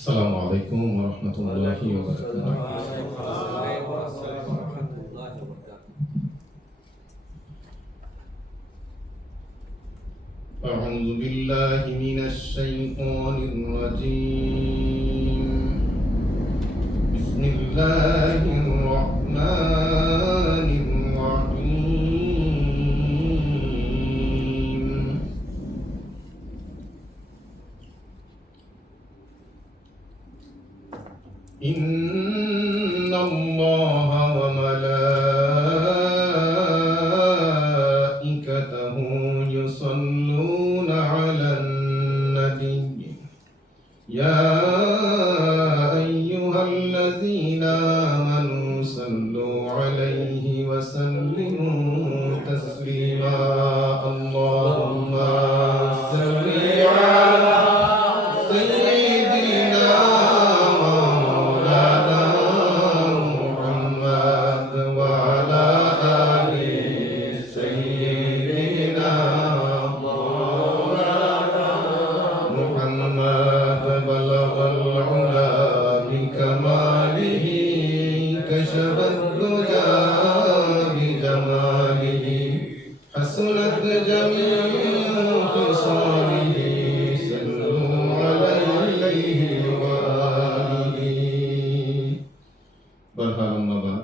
السلام عليكم ورحمة الله وبركاته. أعوذ بالله من الشيطان الرجيم. بسم الله الرحمن الرحيم. إن الله وملائكته يصلون على النبي يا أيها الذين آمنوا صلوا عليه وسلموا تسليما. اللهم صل على سيدنا مولانا محمد وعلى آل سيدنا مولانا محمد. بلغ العلا بكماله كشف الدجى بجماله حسنت جميع خصاله. صلوا عليه وآله. বরহাল আম্মা,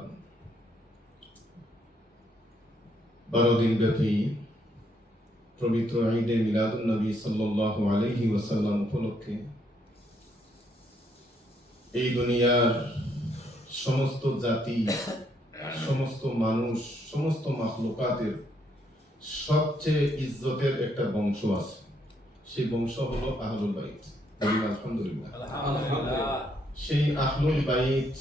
12 দিন ব্যাপী পবিত্র ঈদে মিলাদুন নবী সাল্লাল্লাহু আলাইহি ওয়াসাল্লাম উপলক্ষে এই দুনিয়ার সমস্ত জাতি, সমস্ত মানুষ, সমস্ত মাখলুকাতের সবচেয়ে ইজ্জতের একটা বংশ আছে। সেই বংশ হলো আহলুল বাইত। আলহামদুলিল্লাহ। সেই আহলুল বাইত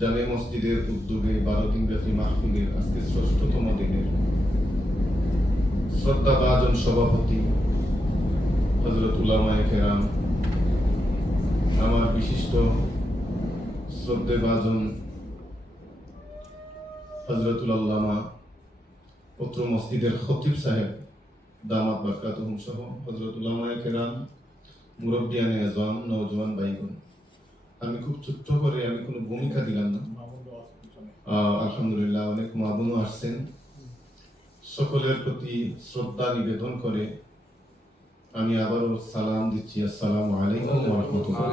জামে মসজিদের উদ্যোগে 12 দিন ব্যাপী মাহফিলের আজকে ৬ষ্ঠতম দিনের শ্রদ্ধাভাজন সভাপতি হযরত উলামায়ে কেরাম, আমার বিশিষ্ট শ্রদ্ধেভাজন হযরতুল আল্লামা পত্র মসজিদের খতিব সাহেব দামাত বারকাতুহুম সহ হযরত উলামায়ে কেরাম, মুরব্বিয়ানে আযম, নওজোয়ান ভাইগণ, আমি খুব ছোট্ট করে আমি কোনো ভূমিকা দিলাম না। আলহামদুলিল্লাহ, অনেক মা বোনও আসছেন। সকলের প্রতি শ্রদ্ধা নিবেদন করে আমি আবারও সালাম দিচ্ছি। আসসালামু আলাইকুম ওয়া রাহমাতুল্লাহ।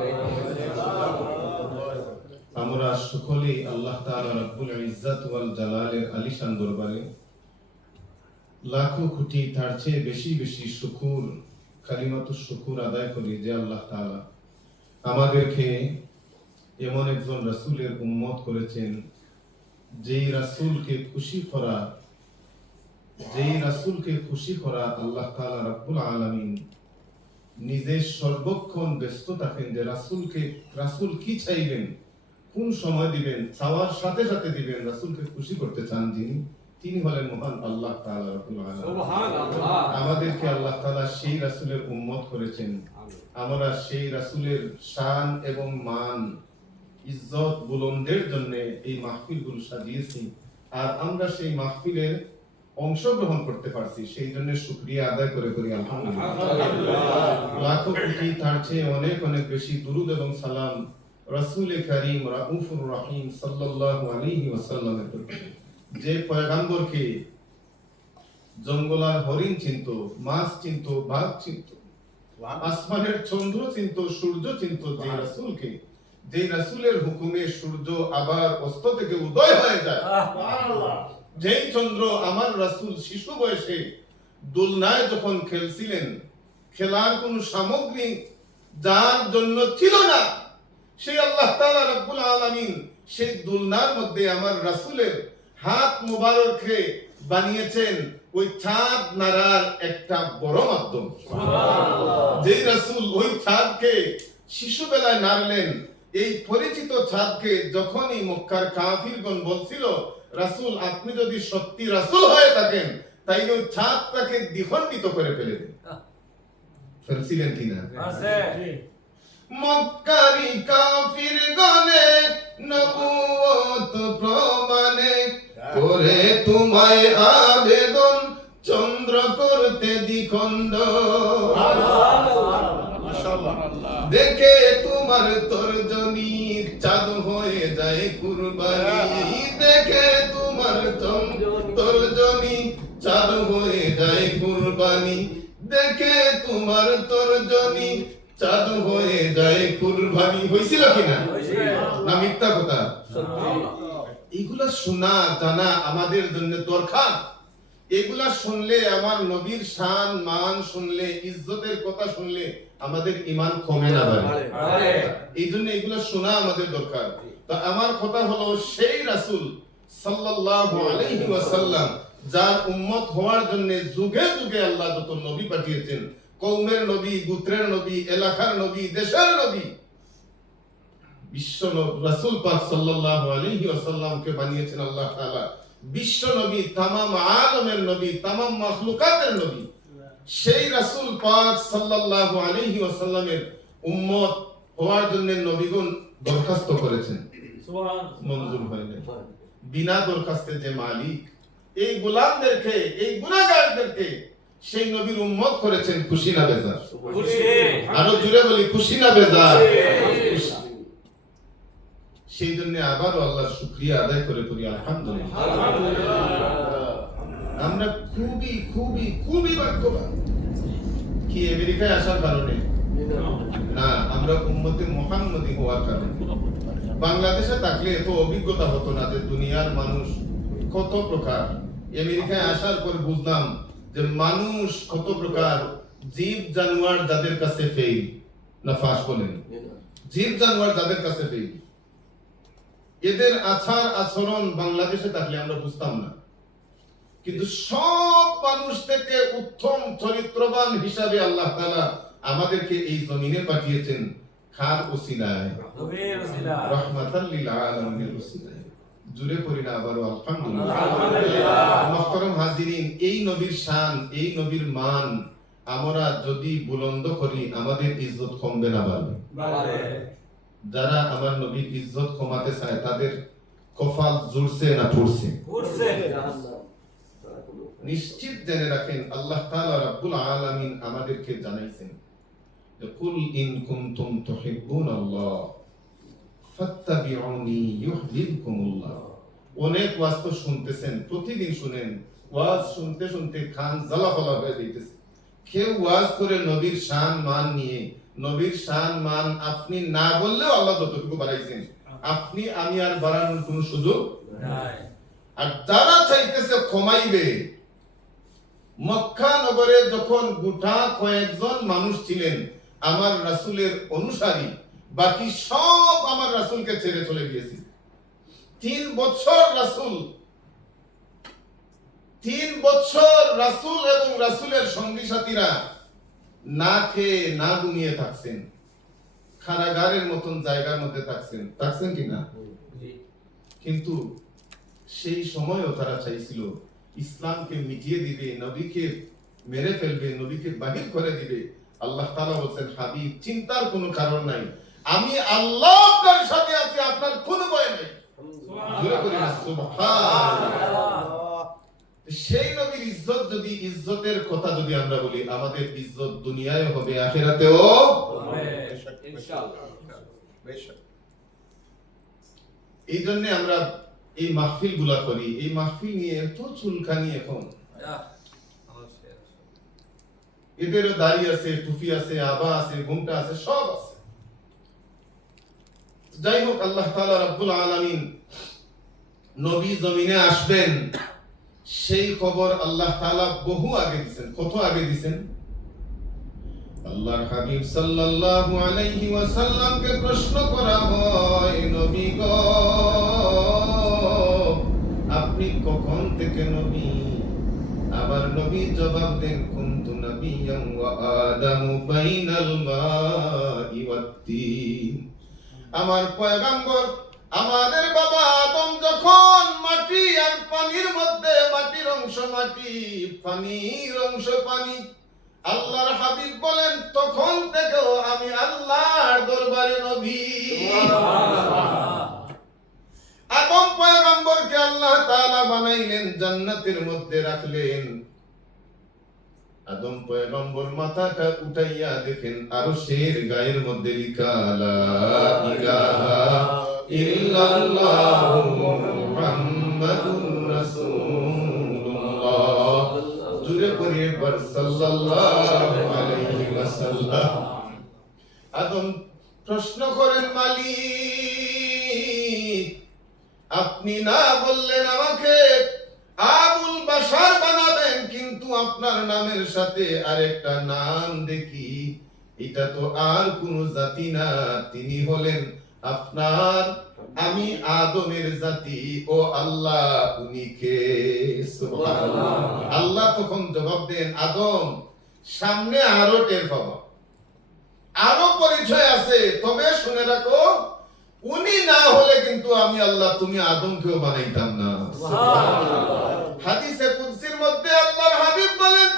আমরা সকলেই আল্লাহ তাআলা রব্বুল ইজ্জত ওয়াল জালালের আলিশান দরবারে লাখো কোটি তার চেয়ে বেশি বেশি শুকর, কালিমাতুশ শুকর আদায় করি যে আল্লাহ তাআলা আমাদেরকে এমন একজন রাসূলের উম্মত করেছেন, যেই রাসূলকে খুশি করা আল্লাহ তাআলা রব্বুল আলামিন নিজে সর্বক্ষণ ব্যস্ত থাকেন যে রাসূল কি চাইবেন, কোন সময় দিবেন, চাওয়ার সাথে সাথে দিবেন। রাসূলকে খুশি করতে চান তিনি হলেন মহান আল্লাহ তাআলা রব্বুল আলামিন। সুবহানাল্লাহ। আমাদেরকে আল্লাহ তাআলা সেই রাসূলের উম্মত করেছেন। আমরা সেই রাসূলের শান এবং মান, ইজ্জত বুলন্দের জন্য এই মাহফিলগুলো সাজিয়েছি, আর আমরা সেই মাহফিলে অংশগ্রহণ করতে পারছি, সেই জন্য শুকরিয়া আদায় করে করি আলহামদুলিল্লাহ। লাখো কোটি তার চেয়ে অনেক অনেক বেশি দুরূদ এবং সালাম রাসূলে কারীম রাউফুর রহিম সাল্লাল্লাহু আলাইহি ওয়াসাল্লামের প্রতি, যে পয়গম্বরকে জঙ্গলার হরিণ চিনত, মাছ চিনত, বাঘ চিনত, আসমানের চন্দ্র চিনত, সূর্য চিনত, যে রাসূলের হুকুমে সূর্য আবার অস্ত থেকে উদয় হয়ে যায়, সুবহানাল্লাহ। যেই চন্দ্র আমার রাসূল শিশু বয়সে দোলনায় যখন খেলছিলেন, খেলার কোনো সামগ্রী যার জন্য ছিল না, সেই আল্লাহ তাআলা রব্বুল আলামিন সেই দোলনার মধ্যে আমার রাসূলের হাত মুবারককে বানিয়েছেন ওই ছাদ নাড়ার একটা বড় মাধ্যম, সুবহানাল্লাহ। যেই রাসূল ওই ছাদকে শিশুবেলায় নাড়লেন, এই পরিচিত ছাদকে যখনই মক্কার কাফিরগণ বলছিল, রাসূল আপনি যদি সত্যি রাসূল হয়ে থাকেন তাইলে ওই ছাদটাকে দ্বিখণ্ডিত করে ফেলে দেন, ফেলছিলেন কিনা? মক্কারি কাফিরগণে নবুয়ত প্রমাণে করে তোমায় আবেদন চন্দ্র করতে দ্বিখণ্ড। দেখে তোমার তর্জনী চাঁদ হয়ে যায় কুরবানি, দেখে তোমার তর্জনী চাঁদ হয়ে যায় কুরবানি, দেখে তোমার তর্জনী চাঁদ হয়ে যায় কুরবানি। হয়েছিল কিনা? না মিথ্যা কথা? এগুলা শোনা জানা আমাদের জন্য দরকার। এগুলা শুনলে, আমার নবীর শান মান শুনলে, ইজ্জতের কথা শুনলে আমাদের ঈমান কমে না বাড়ে। এই জন্য এগুলা শোনা আমাদের দরকার। তো আমার কথা হলো, সেই রাসূল সাল্লাল্লাহু আলাইহি ওয়াসাল্লাম যার উম্মত হওয়ার জন্য যুগে যুগে আল্লাহ যত নবী পাঠিয়েছেন, কওমের নবী, গোত্রের নবী, এলাকার নবী, দেশের নবী, বিশ্ব রাসূল পাক সাল্লাল্লাহু আলাইহি ওয়াসাল্লামকে বানিয়েছেন আল্লাহ তাআলা বিশ্ব নবী, তামাম আলমের নবী, তামাম মাখলুকাতের নবী। সেই রাসূল পাক সাল্লাল্লাহু আলাইহি ওয়াসাল্লামের উম্মত হওয়ার জন্য নবীগণ দরখাস্ত করেছেন, মঞ্জুর হয় নাই। বিনা দরখাস্তে যে মালিক এই গোলামদেরকে, এই গুনাহগারদেরকে সেই নবীর উম্মত করেছেন, খুশি না বেজার? খুশি। আরো জোরে বলি, খুশি না বেজার? খুশি। সেই জন্য আবারও আল্লাহর শুকরিয়া আদায় করে করি আলহামদুলিল্লাহ। আমরা খুবই খুবই খুবই ভাগ্যবান। কি আমেরিকায় আসার কারণে না, আমরা উম্মতে মুহাম্মদী হওয়ার কারণে। বাংলাদেশে থাকলে এত অভিজ্ঞতা হতো না যে দুনিয়ার মানুষ কত প্রকার। আমেরিকায় আসার পর বুঝলাম যে মানুষ কত প্রকার। জীব জানোয়ার যাদের কাছে ফেল না ফাঁস বলেন, জীব জানোয়ার যাদের কাছে ফেল, এদের আচার আচরণ বাংলাদেশে থাকলে আমরা বুঝতাম না। কিন্তু সব মানুষ থেকে উত্তম চরিত্রবান হিসাবে আল্লাহ তাআলা আমাদেরকে এই জমিনে পাঠিয়েছেন, খার ওসিলায়, রাহমাতাল লিল আলামিনের ওসিলায়। জুড়ে পড়ি না আবারও আলহামদুলিল্লাহ। মুহতারাম হাজিরিন, এই নবীর শান, এই নবীর মান আমরা যদি বুলন্দ করি, আমাদের ইজ্জত কমবে না বাড়বে? যারা আমার নবীর ইজ্জত কমাতে চায় তাদের কপাল জুড়ছে না ফুরছে? নিশ্চিত জেনে রাখেন, আল্লাহ তাআলা রাব্বুল আলামিন আমাদেরকে জানাইছেন যে কুল ইন কুনতুম তুহিব্বুনাল্লাহ ফাত্তাবিউনি ইউহিব্বুকুমুল্লাহ। অনেক ওয়াজ তো শুনতেছেন, প্রতিদিন শুনেন, ওয়াজ শুনতে শুনতে খান জ্বালাফালা হয়ে যাইতেছে। কেউ ওয়াজ করে নবীর শান মান নিয়ে, নবীর শান মান আপনি না বললেও আল্লাহ যতটুকু বাড়াইছেন, আপনি আমি আর বাড়ানোর কোনো সুযোগ নাই। আর যারা চাইতেছে কমাইবে, মক্কা নগরে যখন গোটা কয়েকজন মানুষ ছিলেন আমার রাসূলের অনুসারী, বাকি সব আমার রাসূলকে ছেড়ে চলে গিয়েছে। 3 বছর রাসূল এবং রাসূলের সঙ্গী সাথীরা না খেয়ে না ঘুমিয়ে থাকছেন, কারাগারের মতন জায়গার মধ্যে থাকছেন কিনা? কিন্তু সেই সময়ও তারা চাইছিল ইসলামকে মিটিয়ে দিবে, নবীকে মেরে ফেলবে, নবীকে বাহির করে দিবে। আল্লাহ তাআলা বলেন, হাবিব চিন্তার কোনো কারণ নাই, আমি আল্লাহ আপনার সাথে আছি, আপনার কোনো ভয় নেই। সুবহানাল্লাহ। সেই নবীর ইজ্জত, যদি ইজ্জতের কথা যদি আমরা বলি, আমাদের ইজ্জত দুনিয়ায় হবে, আখিরাতেও হবে ইনশাআল্লাহ। এই জন্য আমরা এই মাহফিল গুলা করি। এই মাহফিল নিয়ে এত চুলকানি এখন, এদেরও দাড়ি আছে, টুপি আছে, আবা আছে, ঘুমটা আছে, সব আছে। যাই হোক, আল্লাহ তাআলা রাব্বুল আলামিন নবী জমিনে আসবেন সেই খবর আল্লাহ তাআলা বহু আগে দিয়েছেন। কত আগে দিয়েছেন? আল্লাহর হাবিব সাল্লাল্লাহু আলাইহি ওয়াসাল্লামকে প্রশ্ন করা হয়, নবী গো আপনি কখন থেকে নবী? আবার নবী জবাব দেন, কুনতু নাবিয়্যান ওয়া আদামু বাইনাল মাই ওয়াত-তিন। আমার পয়গম্বর, আমাদের বাবা আদম যখন মাটি আর পানির মধ্যে, মাটির অংশ মাটি, পানির অংশ পানি, আল্লাহর হাবিব বলেন তখন থেকেও আমি আল্লাহর দরবারে নবী। আদম পয়গম্বরকে আল্লাহ তাআলা বানাইলেন, জান্নাতের মধ্যে রাখলেন। আদম পয়গম্বর মাথাটা উঠাইয়া দেখেন আরশের গায়ের মধ্যে লিখা লা ইলাহা ইল্লাল্লাহু মুহাম্মাদুর রাসূলুল্লাহ। জুরে পড়ে একবার সাল্লাল্লাহু আলাইহি ওয়াসাল্লাম। আদম প্রশ্ন করেন, মালিক আপনি না বললেন আমাকে আবুল বাশার বানাবেন, কিন্তু আপনার নামের সাথে আরেকটা নাম দেখি, এটা তো আর কোন জাতি না, তিনি হলেন আপনার আমি আদমের জাতি। ও আল্লাহ, উনি কে? সুবহানাল্লাহ। আল্লাহ তখন জবাব দেন, আদম সামনে আরো টের পাবা, আরো পরিচয় আছে, তবে শুনে রাখো উনি না হলে কিন্তু আমি আল্লাহ তুমি আদমকেও বানাইতাম না। হাদিসে কুদসির মধ্যে আল্লাহর হাবিব বলেন,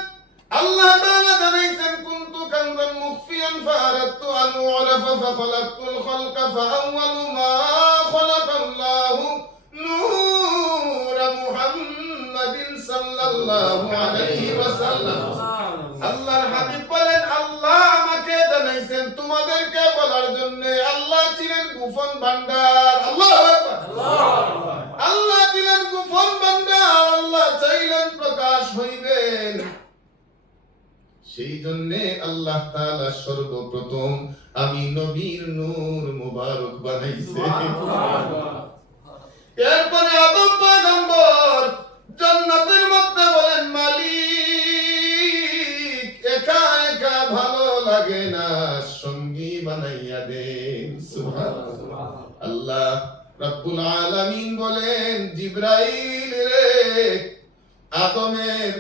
আল্লাহ তাআলা জানাইছেন, কুনতু কানজান মুখফিয়ান ফাআরাদতু আন উরাফা ফাখালাকতুল খালকা ফাআওয়ালু মা খালাকাল্লাহু নূর মুহাম্মাদিন সাল্লাল্লাহু আলাইহি ওয়াসাল্লাম। আল্লাহর হাবিব বলেন, আল্লাহ আমাকে জানাইছেন তোমাদেরকে বলার জন্য, আল্লাহ ছিলেন গোপন ভান্ডার। আল্লাহু আকবার। আল্লাহ ছিলেন গোপন ভান্ডার, আল্লাহ চাইলেন প্রকাশ হইবেন, সেই জন্য আল্লাহ তাআলা সর্বপ্রথম আমি নবীর নূর মুবারক বানাইছে। এরপরে আদম পয়গম্বর জান্নাতের মধ্যে বলেন, মালিক একা একা ভালো লাগে না, সঙ্গী বানাইয়া দেন। সুবহানাল্লাহ। আল্লাহ রাব্বুল আলামিন বলেন, জিবরাইল রে আদমের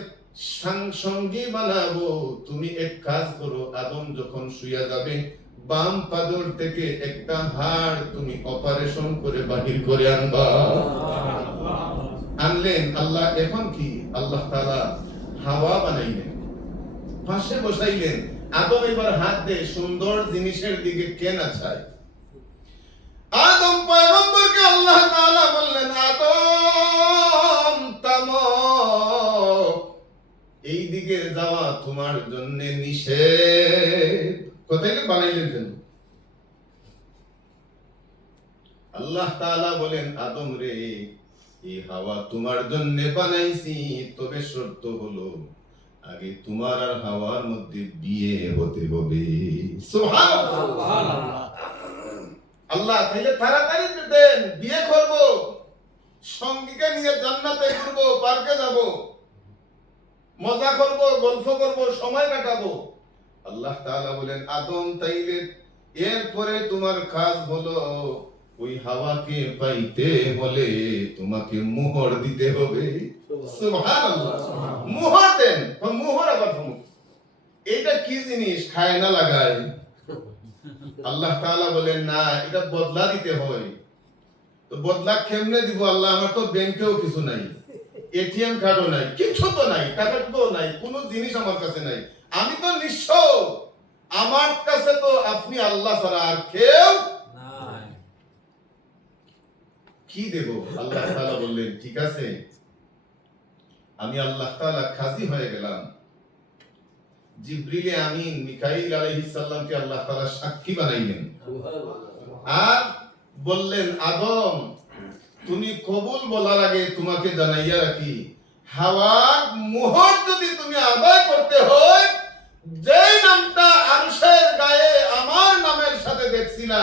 সঙ্গী বানাবো, তুমি এক কাজ করো, আদম যখন শুইয়া যাবে বাম পাদর থেকে একটা হাড় তুমি অপারেশন করে বাহির করে আনবা। আনলেন আল্লাহ। এখন কি আল্লাহ তাআলা হাওয়া বানাইলেন, পাশে বসাইলেন। আদম এবার হাত দিয়ে সুন্দর জিনিসের দিকে কেন চায়? আদম পয়গম্বরকে আল্লাহ তাআলা বললেন, আদম থামো, এই দিকে যাওয়া তোমার জন্য নিষেধ। কোথায় বানাইলেন কেন? আল্লাহ তাআলা বলেন, আদম রে এই হাওয়া তোমার জন্য বানাইছি, তবে শর্ত হলো আগে তোমার আর হাওয়ার মধ্যে বিয়ে হতে হবে। সুবহানাল্লাহ। আল্লাহ তাইলে তাড়াতাড়ি দেন, বিয়ে করব, সঙ্গীকে নিয়ে জান্নাতে ঘুরবো, পার্কে যাব, মজা করব, গল্প করব, সময় কাটাবো। আল্লাহ তাআলা বলেন, আদম তাইলে এরপরে তোমার কাজ হলো ওই হাওয়াকে পাইতে হলে তোমাকে মোহর দিতে হবে। সুবহানাল্লাহ। মোহর দেন। মোহর আবার এইটা কি জিনিস? খায় না লাগায়? আল্লাহ তাআলা বলেন, না, এটা বদলা দিতে হয়। তো বদলা কেমনে দিব আল্লাহ? আমার তো ব্যাংকেও কিছু নাই, এটিএম কার্ডও নাই, কিছু তো নাই, টাকা তো নাই, কোনো জিনিস আমার কাছে নাই, আমি তো নিঃস্ব, আমার কাছে তো আপনি আল্লাহ ছাড়া আর কেউ নাই, কি দেব? আল্লাহ তাআলা বললেন, ঠিক আছে, আমি আল্লাহ তাআলা কাজী হয়ে গেলাম। জিবরিল আমিন মিকাইল আলাইহিস সালামকে আল্লাহ তাআলা সাক্ষী বানাইলেন আর বললেন, আদম তুমি কবুল বলার আগে তোমাকে জানাইয়া রাখি, হাওয়ার মোহর যদি তুমি আদায় করতে হয়, যে নামটা আরশের গায়ে আমার নামের সাথে দেখছিলা,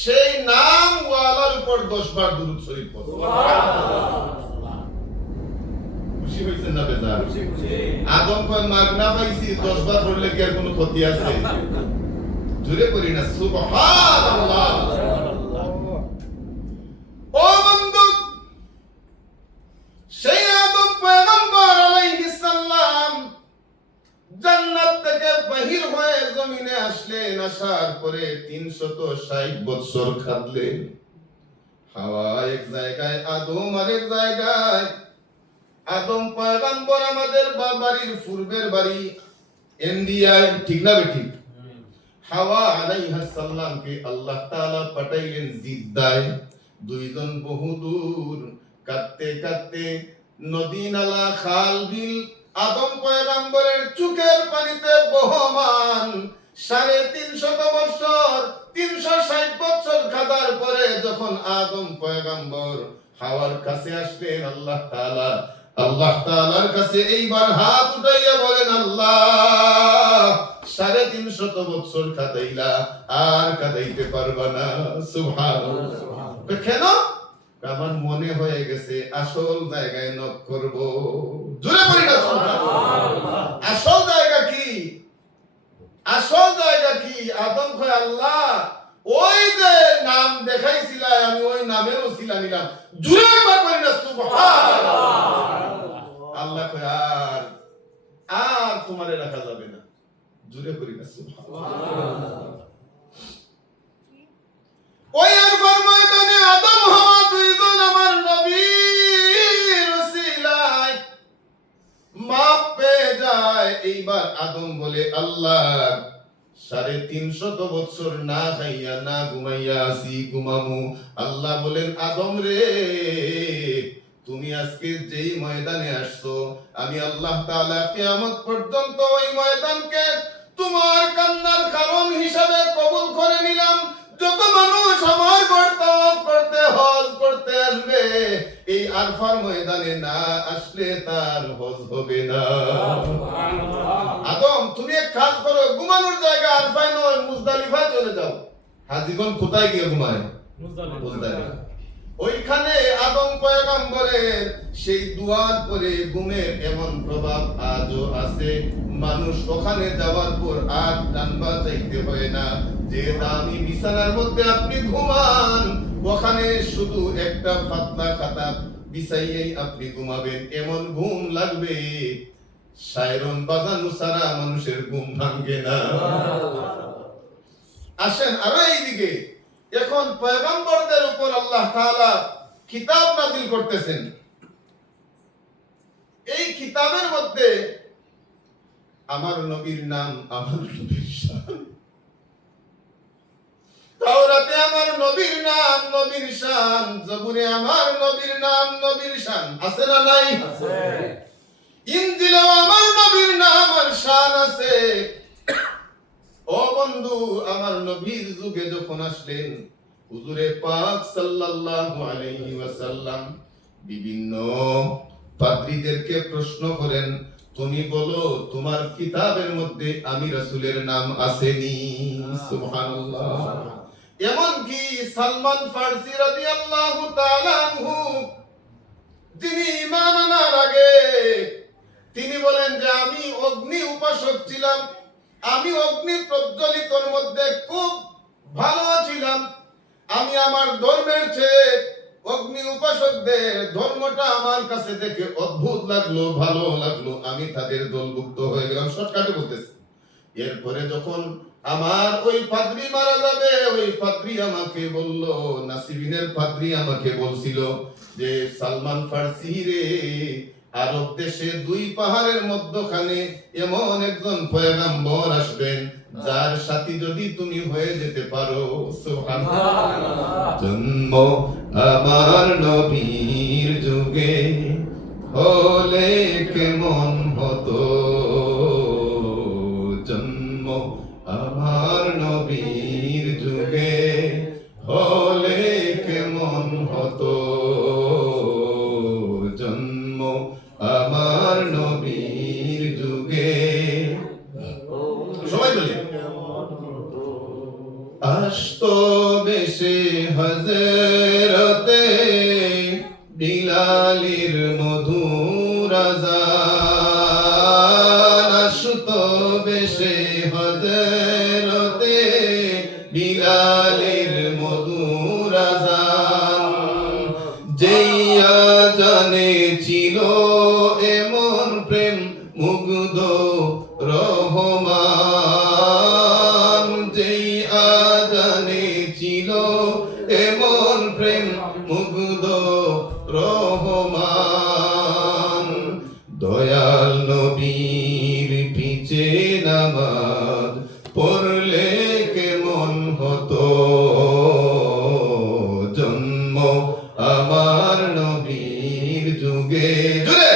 সেই নাম ওয়ালার উপর 10 বার দুরূদ শরীফ পড়ো। সুবহানাল্লাহ। খুশি হইছেন না বেজার? আদম কয় মাগনা পাইছি, 10 বার পড়লে কি আর কোনো ক্ষতি আছে? জোরে করি না সুবহানাল্লাহ। ও বন্ধু, সেই আদম পয়গম্বর আলাইহিস সালাম জান্নাত থেকে বাহির হয়ে জমিনে আসলেন। আসার পরে 360 বছর কাটলেন। হাওয়া এক জায়গায়, আদম আরেক জায়গায়। আদম পয়গম্বর আমাদের বাড়ির পূর্বের বাড়ি ইন্ডিয়ায়, ঠিক না বেঠিক? হাওয়া আলাইহিস সালামকে আল্লাহ তাআলা পাঠাইলেন জিদ্দায়। দুইজন বহুদূর কাঁদতে কাঁদতে নদী নালা খাল বিল আদম পয়গম্বরের চোখের পানিতে বহমান 350 বছর 360 বছর কাটার পরে যখন আদম পয়গম্বর হাওয়ার কাছে আসলেন, আল্লাহ তাআলার কাছে এইবার হাত উঠাইয়া বলেন, আল্লাহ 350 বছর কাটাইলা, আর কাটাইতে পারবা না। সুবহানাল্লাহ। কেন? আমার মনে হয়ে গেছে আসল জায়গায় নক করব। জোরে বলি না সুবহানাল্লাহ। আসল জায়গা কি? আসল জায়গা কি? আদম কয়, আল্লাহ ওই যে নাম দেখাইছিলা, আমি ওই নামের ওসিলা নিলাম। জোরে একবার বলি না সুবহানাল্লাহ। আল্লাহ কয়, আর তোমারে রাখা যাবে না। জোরে করি না সুবহানাল্লাহ। ওই আরফার ময়দানে আদম হাওয়া দুইজন আমার নবীর ওসিলায় মাপ পেয়ে যায়। এইবার আদম বলে, আল্লাহ 350 বছর না খাইয়া না ঘুমাইয়া আছি, ঘুমামু। আল্লাহ বলেন, আদম রে, তুমি আজকে যেই ময়দানে আসছো, আমি আল্লাহ তাআলা কিয়ামত পর্যন্ত ওই ময়দানকে তোমার কান্নার কারণ হিসাবে কবুল করে নিলাম। যত মানুষ আমার বর্তাব করতে হজ করতে আসবে, এই আরফার ময়দানে না আসলে তার হজ হবে না। আদম, তুমি এক কাজ করো, ঘুমানোর জায়গা আরফায় নয়, মুজদালিফায় চলে যাও। হাজীগণ কোথায় গিয়ে ঘুমায়? মুজদালিফা। ওইখানে আদম পয়গম্বরের সেই দুয়ার পরে ঘুমের এমন প্রভাব আজও আছে। মানুষ ওখানে যাওয়ার পর আর ডানবা চাইতে হয় না। যে দামি বিছানার মধ্যে আপনি ঘুমান, ওখানে শুধু একটা পাতলা খাতা বিছাইয়েই আপনি ঘুমাবেন, এমন ঘুম লাগবে সায়রন বাজানো ছাড়া মানুষের ঘুম ভাঙে না। আসেন আরো এইদিকে, এখন পয়গম্বরদের উপর আল্লাহ তাআলা কিতাব নাযিল করতেছেন। এই কিতাবের মধ্যে আমার নবীর নাম, আমার নবীর শান। তাওরাতে আমার নবীর নাম, নবীর শান। জবুরে আমার নবীর নাম, নবীর শান। আছে না নাই? আছে। ইনজিলেও আমার নবীর নাম আর শান আছে। ও বন্ধু, আমার নবীর যুগে যখন আসলেন, হুজুরে পাক সাল্লাল্লাহু আলাইহি ওয়াসাল্লাম বিভিন্ন পাদ্রীদেরকে প্রশ্ন করেন, তুমি বলো তোমার কিতাবের মধ্যে আমি রাসূলের নাম আসেনি? সুবহানাল্লাহ। এমন কি সালমান ফারসি রাদিয়াল্লাহু তাআলা আনহু, তিনি ঈমান আনার আগে তিনি বলেন যে আমি অগ্নি উপাসক ছিলাম, আমি অগ্নি প্রজ্বলিতর মধ্যে খুব ভালো ছিলাম। আমি আমার ধর্মের চেয়ে অগ্নি উপাসকদের ধর্মটা আমার কাছে দেখে অদ্ভুত লাগলো, ভালো লাগলো, আমি তাদের দলভুক্ত হয়ে গেলাম। শর্টকাটে বলতেছি। এরপরে যখন আমার ওই পাদ্রী মারা যাবে, ওই পাদ্রী আমাকে বলল, নাসিবিনের পাদ্রী আমাকে বলছিল যে সালমান ফারসি রে, আরব দেশে 2 পাহাড়ের মধ্যখানে এমন একজন পয়গম্বর আসবেন, যার সাথী যদি তুমি হয়ে যেতে পারো। সুবহানাল্লাহ। জন্ম আমার নবীর যুগে হলে কেমন হতো, জন্ম আমার নবীর যুগে হলে কেমন হতো, জন্ম আমার নবীর যুগে। সবাই বলি, আসতো বেশে হযরতে বিলালির মধুর আযান, আসতো বেশে হযরতে বিলালির মধুর আযান। যেই আযানে ছিল এমন প্রেম মুগ্ধ রহমান, যেই আযানে ছিল এমন প্রেম মুগ্ধ রহমান। দয়াল নবীর পিছে নামাজ পড়লে কেমন হতো, জন্ম আমার নবীর যুগে। জুড়ে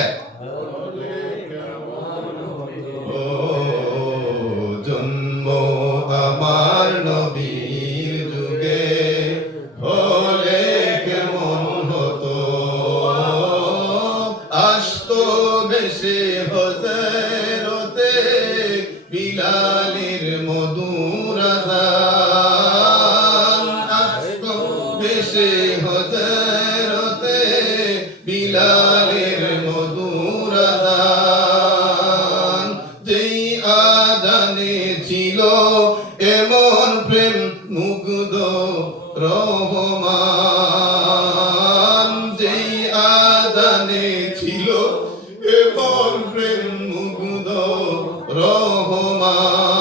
প্রেম মুগ্ধ রহমান, যেই আজানে ছিল এমন প্রেম মুগ্ধ রহমান।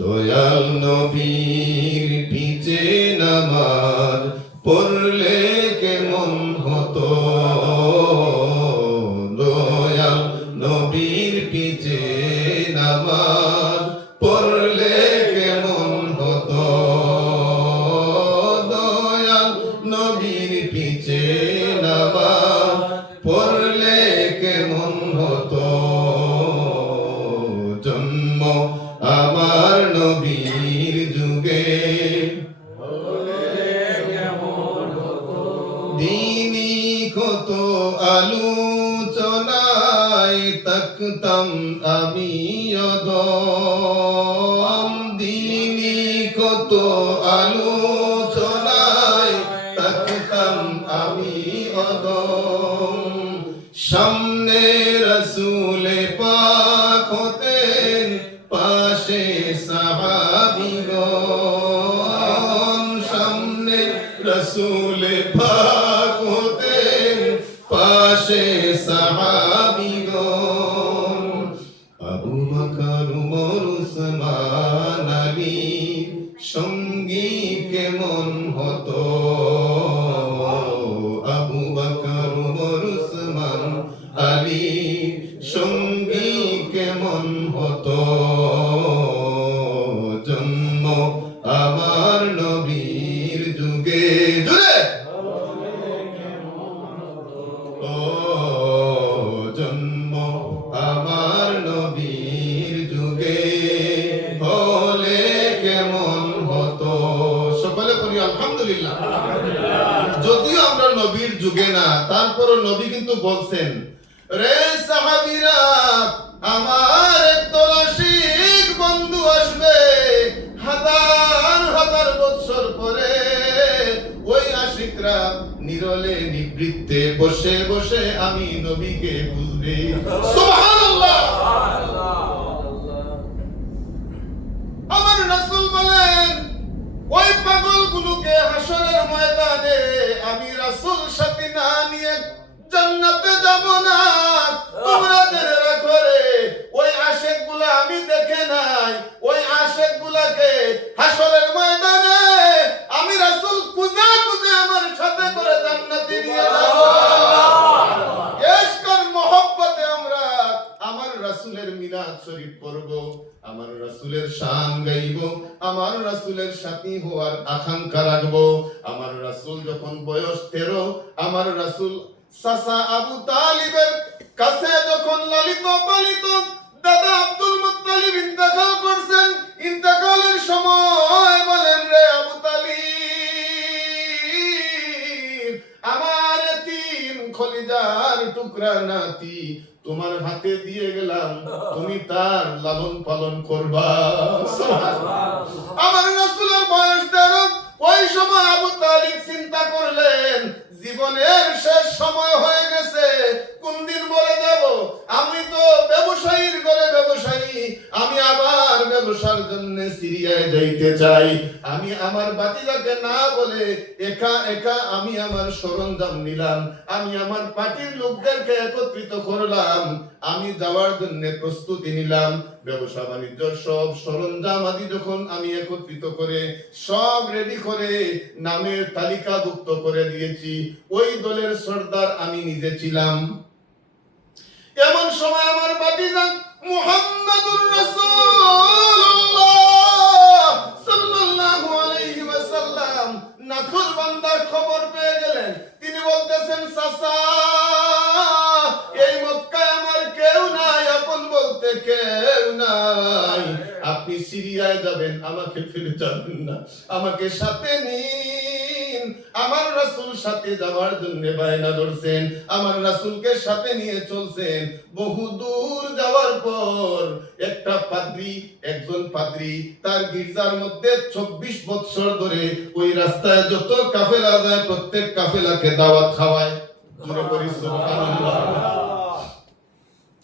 দয়াল নবীর পিছে নামাজ পড়লে কেমন হতো, দয়াল নবীর পিছে নামাজ পড়লে কেমন হতো, দয়াল নবীর পিছে নামাজ পড়লে কেমন হতো। জন্ম আমার নবীর যুগে, দিনী কত আলোচনায় থাকতাম আমি অদম, দিনী কত আলোচনায় থাকতাম আমি অদম। সামনে রাসূলে পাক হতেন, পাশে সাহাবীগণ, সামনে রাসূলে পাক হতেন, পাশে সাহাবীগণ। আবু বকর উমর উসমান আলী সঙ্গী কেমন হতো, আবু বকর উমর উসমান আলী সঙ্গী কেমন হতো। জন্ম আমার নবীর যুগে, জুড়ে ও জন্ম আমার নবীর যুগে হলে কেমন হতো। সকলে করি আলহামদুলিল্লাহ। যদিও আমরা নবীর যুগে না, তারপরও নবী কিন্তু বলছেন, রে সাহাবীরা, আমার একদল আশিক বন্ধু আসবে, হাজার হাজার বছর পরে ওই আশিকরা নিরলে নিবৃত্তে বসে বসে আমি নবীকে বুঝবে। সুবহানাল্লাহ। আমার রাসূল বলেন, ওই পাগলগুলোকে হাসরের ময়দানে আমি রাসূল সাথী না নিয়ে জান্নাতে যাব না। তোমরা জেনে রাখো রে, ওই আশিকগুলো আমি দেখে নাই, ওই আশিকগুলোকে হাসরের ময়দানে আমি রাসূল খুঁজে খুঁজে আমার সাথে করে জান্নাতে নিয়ে যাব। ইশক আর মহব্বতে আমরা আমার রাসূলের মিলাদ শরীফ পড়ব, আমার রাসূলের শান গাইব, আমার রাসূলের সাথী হওয়ার আকাঙ্ক্ষা রাখবো। আমার রাসূল যখন বয়স 13, আমার রাসূল চাচা আবু তালিবের কাছে যখন লালিত পালিত দাদা আব্দুল মুত্তালিব ইন্তেকাল করছেন, ইন্তেকালের সময় বলেন, রে আবু তালিব, আমার এতিম খলিজার টুকরা নাতি তোমার হাতে দিয়ে গেলাম, তুমি তার লালন পালন করবা। আমার রাসূলের বয়স 13, ওই সময় আবু তালিব চিন্তা করলেন, জীবনের শেষ সময় হয়ে গেছে, কোন দিন বলে যাব, আমি তো ব্যবসায়ীর ঘরে ব্যবসায়ী, আমি আবার ব্যবসার জন্য সিরিয়ায় যাইতে চাই। আমি আমার বাতিজাকে না বলে একা একা আমি আমার সরঞ্জাম নিলাম, আমি আমার পার্টির লোকদেরকে একত্রিত করলাম, আমি যাওয়ার জন্য প্রস্তুতি নিলাম। ব্যবসা বাণিজ্যের সব সরঞ্জাম আদি যখন আমি একত্রিত করে সব রেডি করে নামের তালিকাভুক্ত করে দিয়েছি, ওই দলের সর্দার আমি নিজে ছিলাম। এমন সময় আমার ভাতিজা মুহাম্মাদুর রাসূলুল্লাহ সাল্লাল্লাহু আলাইহি ওয়াসাল্লাম নাথুর বান্দার খবর পেয়ে গেলেন। তিনি বলতেছেন, চাচা, এই মক্কায় আমার কেউ নাই, আপন বলতে কেউ নাই, আপনি সিরিয়ায় যাবেন, আমাকে ফিরে যাবেন না, আমাকে সাথে নিন। আমার রাসূল সাথে যাওয়ার জন্য বায়না ধরছেন, আমার রাসূলকে সাথে নিয়ে চলছেন। বহু দূর যাওয়ার পর একটা পাদ্রী, একজন পাদ্রী তার গির্জার মধ্যে 24 বছর ধরে ওই রাস্তায় যত কাফেলা যায় প্রত্যেক কাফেলাকে দাওয়াত খাওয়ায়। জোরে বলি সুবহানাল্লাহ।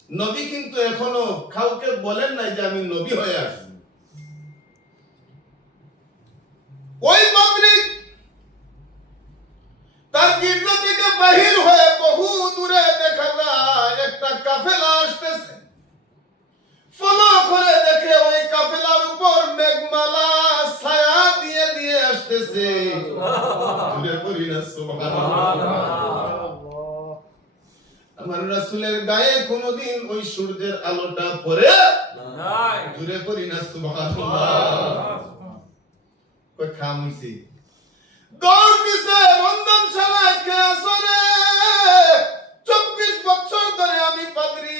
নবী কিন্তু এখনো কাউকে বলেন নাই যে আমি নবী হয়ে আসছি। আসতেছে, জুড়ে পড়ি না সুবহানাল্লাহ। আমার রাসূলের গায়ে কোনদিন ওই সূর্যের আলোটা পড়ে নাই, জুড়ে পড়ি না সুবহানাল্লাহ। কই খাম হইছে, দৌড় দিছে রন্ধনশালায় কে আসরে। 24 বছর ধরে আমি পাদ্রী,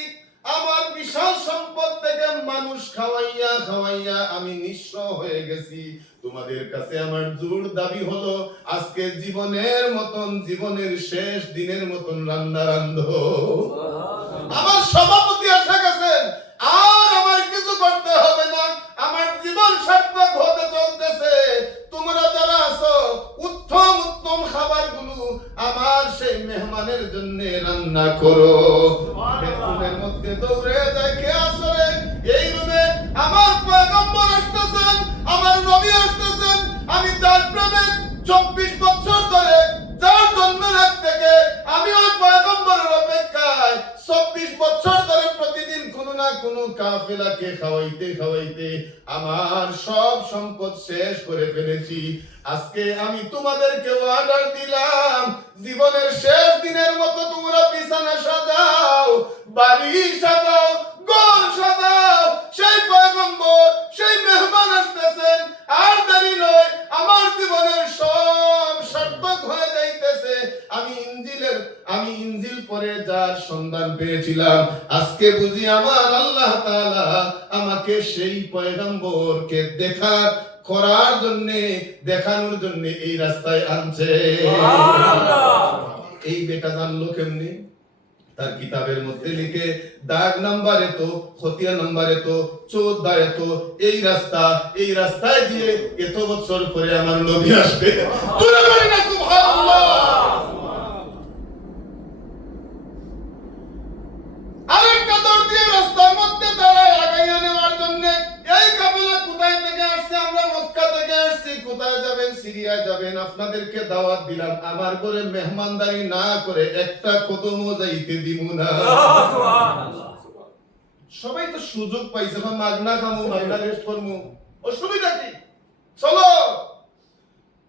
আমার বিশাল সম্পদ থেকে মানুষ খাওয়াইয়া খাওয়াইয়া আমি নিঃস্ব হয়ে গেছি। তোমাদের কাছে আমার জোর দাবি হলো, আজকে জীবনের মতন, জীবনের শেষ দিনের মতন রান্না রান্ধো। আমার সভাপতি এসে গেছেন, আর আমার কিছু করতে হবে না, আমার জীবন সার্থক হতে চলতেছে। তোমরা যারা আছো, উত্তম উত্তম খাবারগুলো আমার সেই মেহমানের জন্য রান্না করো। বেডরুমের মধ্যে দৌড়ে যায় কে আসরে, এই রুমে আমার পয়গম্বর আসতেছেন, আমার নবী আসতেছেন। আমি তার প্রেমে 24 বছর ধরে, যার জন্মের আগ থেকে আমি ওই পয়গম্বরের অপেক্ষায় 24 বছর ধরে প্রতিদিন কোনো না কোনো কাফেলাকে খাওয়াইতে খাওয়াইতে আমার সব সম্পদ শেষ করে ফেলেছি। আজকে আমি তোমাদেরকে অর্ডার দিলাম, জীবনের শেষ দিনের মতো তোমরা বিছানা সাজাও, বাড়ি সাজাও, ঘর সাজাও। সেই পয়গম্বর, সেই মেহমান আসতেছেন, আর দেরি নয়, আমার জীবনের সব সার্থক হয়ে যাইতেছে। আমি ইনজিল পড়ে যার সন্ধান পেয়েছিলাম, আজকে বুঝি আমার আল্লাহ তাআলা আমাকে সেই পয়গম্বরকে করার জন্য, দেখানোর জন্য এই রাস্তায় আনছে। এই বেটা জানলো কেমনি? তার কিতাবের মধ্যে লিখে, দাগ নাম্বারে তো, খতিয়া নাম্বারে তো, 14 তো, এই রাস্তায় দিয়ে এত বছর পরে আমার নবী আসবে। তুলে বলি না সুবহানাল্লাহ। আরেকটা দৌড় দিয়ে রাস্তার মধ্যে দাঁড়ায় আগাইয়া নেওয়ার জন্য। এই কাফেলা কোথায় থেকে আসছে? আমরা মক্কা থেকে আসছি। কোথায় যাবেন? সিরিয়ায় যাবেন। আপনাদেরকে দাওয়াত দিলাম, আমার ঘরে মেহমানদারি না করে একটা কদমও যাইতে দিব না। সবাই তো সুযোগ পাইছে, মাগনা খামু, মাগনা রেস্ট করমু, অসুবিধা কি? চলো।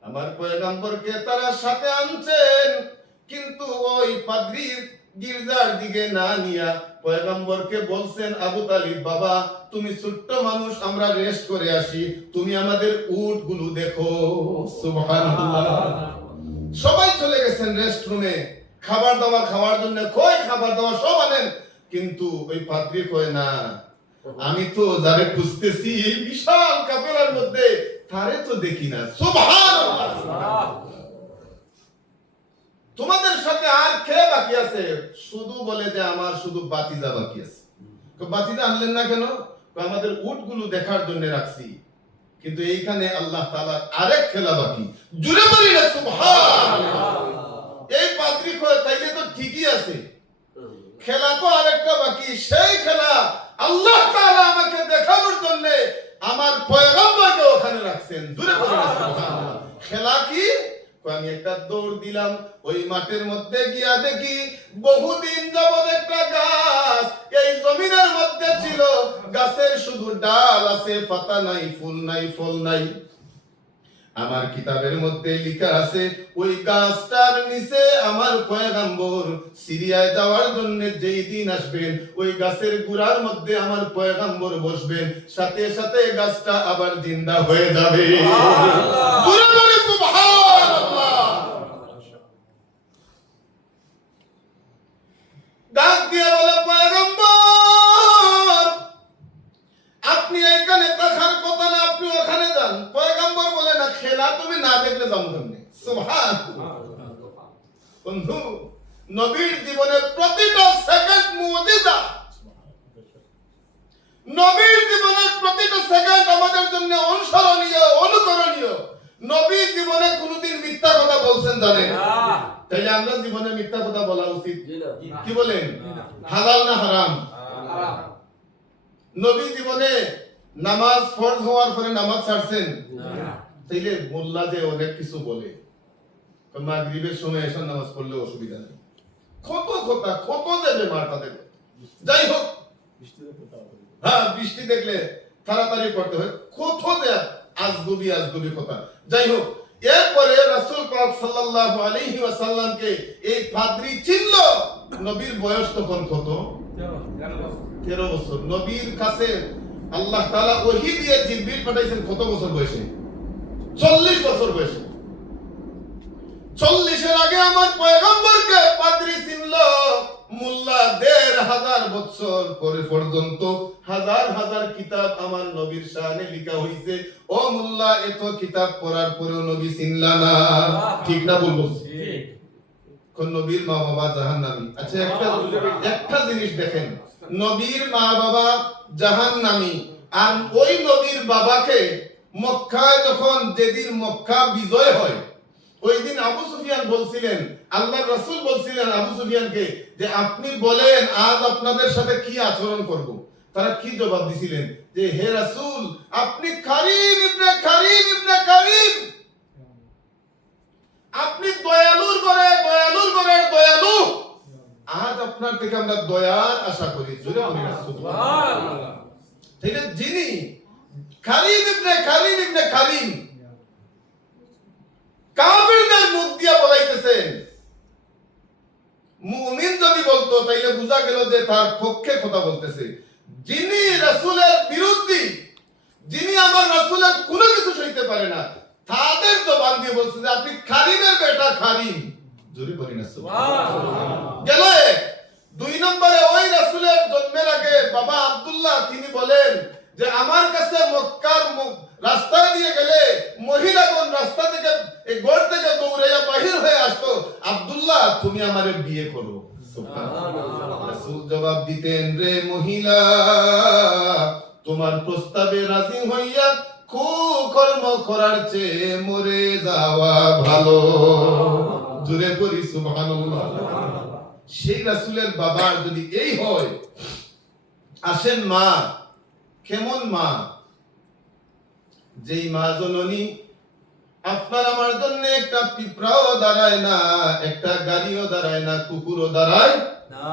আমার পয়গম্বরকে তারা সাথে আনছেন, কিন্তু ওই পাদ্রীর গির্জার দিকে না নিয়া পয়গম্বরকে বলছেন, আবু তালিব বাবা, তুমি ছোট্ট মানুষ, আমরা রেস্ট করে আসি, তুমি আমাদের উট গুলো দেখো। সুবহানাল্লাহ। সবাই চলে গেছেন রেস্ট রুমে, খাবার দাবার খাওয়ার জন্য। কই খাবার দাবার সব আনেন, কিন্তু ওই পাদ্রী কয় না, আমি তো যারে খুঁজতেছি এই বিশাল কাফেলার মধ্যে, তারে তো দেখি না। সুবহানাল্লাহ। তোমাদের সাথে আর কে বাকি আছে? শুধু বলে যে আমার শুধু বাতিজা বাকি আছে। বাতিজা আনলেন না কেন? আমাদের উটগুলো দেখার জন্য রাখছি, কিন্তু এইখানে আল্লাহ তাআলার আরেক খেলা বাকি। জুড়ে বলি না সুবহানাল্লাহ। এই পাদ্রী কয়, তাইলে তো ঠিকই আছে, খেলা তো আরেকটা বাকি। সেই খেলা আল্লাহ তাআলা আমাকে দেখানোর জন্য আমার পয়গম্বরকে ওখানে রাখছেন। জুড়ে বলি না সুবহানাল্লাহ। খেলা কি? আমি একটা দৌড় দিলাম, ওই মাঠের মধ্যে গিয়া দেখি বহুদিন যাবত একটা গাছ এই জমিনের মধ্যে ছিল, গাছের শুধু ডাল আছে, পাতা নাই, ফুল নাই, ফল নাই। আমার কিতাবের মধ্যে লেখা আছে, ওই গাছটার নিচে আমার পয়গম্বর সিরিয়ায় যাওয়ার জন্য যেই দিন আসবেন, ওই গাছের গুড়ার মধ্যে আমার পয়গম্বর বসবেন, সাথে সাথে গাছটা আবার জিন্দা হয়ে যাবে। ডাক দিয়ে বলে, পয়গম্বর আপনি এখানে থাকার কথা না, আপনি ওখানে যান। পয়গম্বর বলে, না, খেলা তুমি না দেখলে যাবো কেমনে? সুবহানাল্লাহ। বন্ধু, নবীর জীবনের প্রতিটা সেকেন্ড মুজিজা। নবীর জীবনের প্রতিটা সেকেন্ড আমাদের জন্য অনুসরণীয়, অনুকরণীয়। নবী জীবনে কোনোদিন মিথ্যা কথা বলছেন জানেন? তাইলে আমরা জীবনে মিথ্যা কথা বলা উচিত? কি বলেন? হালাল না হারাম? নবী জীবনে নামাজ ফরজ হওয়ার পরে নামাজ ছাড়ছেন? তাইলে মোল্লা যে অনেক কিছু বলে, মাগরিবের সময় এশার নামাজ পড়লে অসুবিধা নেই, কত কথা, কত দেবে মার তাদের। যাই হোক, হ্যাঁ, বৃষ্টি দেখলে তাড়াতাড়ি করতে হয়, কত দেয় আজগুবি আজগুবি কথা। যাই হোক, এরপরে রাসূল পাক সাল্লাল্লাহু আলাইহি ওয়াসাল্লামকে এই পাদ্রী চিনল। নবীর বয়স তখন কত? 13 বছর। নবীর কাছে আল্লাহ তাআলা ওহী দিয়ে জিবরিল পাঠাইছেন কত বছর বয়সে? 40 বছর বয়সে। 40 এর আগে আমার পয়গম্বরকে পাদ্রী চিনল। মোল্লা 1500 বছর পরে পর্যন্ত হাজার হাজার কিতাব আমার নবীর শানে লেখা হইছে। ও মোল্লা, এত কিতাব পড়ার পরেও নবী চিনলা না? ঠিক না বলবো? ঠিক। কোন নবীর মা বাবা জাহান্নামী। আচ্ছা, একটা জিনিস দেখেন, নবীর মা বাবা জাহান্নামী, আর ওই নবীর বাবাকে মক্কায় যখন যেদিন মক্কা বিজয় হয় ওই দিন আবু সুফিয়ান বলছিলেন, আল্লাহর রাসূল বলছিলেন আবু সুফিয়ানকে যে আপনি বলেন আজ আপনাদের সাথে কি আচরণ করব। তারা কি জবাব দিছিলেন যে হে রাসূল, আপনি কারীম ইবনে কারীম ইবনে কারীম, আপনি দয়ালুর ঘরে দয়ালু, আজ আপনার থেকে আমরা দয়ার আশা করি। জোরে বলি না সুবহানাল্লাহ। তাইলে যিনি কারীম ইবনে কারীম কাফিরদের মুখ দিয়া বলাইতেছেন, মুমিন যদি বলতো তাইলে বোঝা গেল যে তার পক্ষে কথা বলতেছে। যিনি রাসূলের বিরোধী, যিনি আমার রাসূলের কোনো কিছু সইতে পারে না, তাদের জবান দিয়ে বলছে যে আপনি কারীমের বেটা কারীম। জোরে বলি না সুবহানাল্লাহ। গেল এক। 2 নম্বরে ওই রাসূলের জন্মের আগে বাবা আব্দুল্লাহ তিনি বলেন যে আমার কাছে মক্কার রাস্তায় দিয়ে গেলে মহিলাগণ রাস্তা থেকে এই ঘর থেকে দৌড়াইয়া বাহির হয়ে আসতো, আব্দুল্লাহ তুমি আমারে বিয়ে করো। সুবহানাল্লাহ। রাসূল জবাব দিতেন, রে মহিলা, তোমার প্রস্তাবে রাজি হইয়া কুকর্ম করার চেয়ে মরে যাওয়া ভালো। জোরে পড়ি সুবহানাল্লাহ। সেই রাসূলের বাবার যদি এই হয়, আসেন মা, কেমন মা? যেই মা জননী আপনার আমার জন্য একটা পিঁপড়াও দাঁড়ায় না, একটা গাড়িও দাঁড়ায় না, কুকুরও দাঁড়ায় না।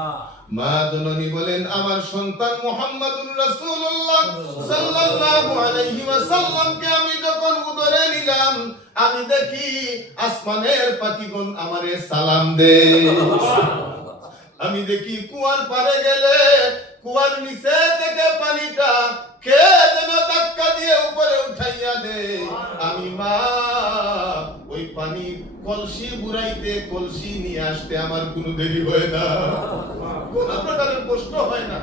মা জননী বলেন, আমার সন্তান মুহাম্মাদুর রাসূলুল্লাহ সাল্লাল্লাহু আলাইহি ওয়াসাল্লামকে আমি যখন উদরে নিলাম, আমি দেখি আসমানের পাখিগণ আমারে সালাম দেয়। আমি দেখি কুয়ার পারে গেলে কুয়ার নিচে থেকে পানিটা কে যেন ধাক্কা দিয়ে উপরে উঠাইয়া দে। আমি মা ওই পানি কলসি বুড়াইতে, কলসি নিয়ে আসতে আমার কোনো দেরি হয় না, কোন প্রকারের কষ্ট হয় না।